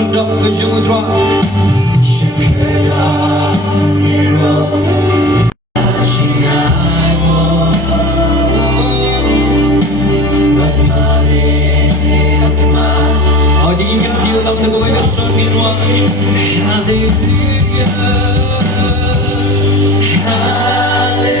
conduct the jour droit. Hãy những điều lòng được với son đi loạn. Hallelujah, Hallelujah,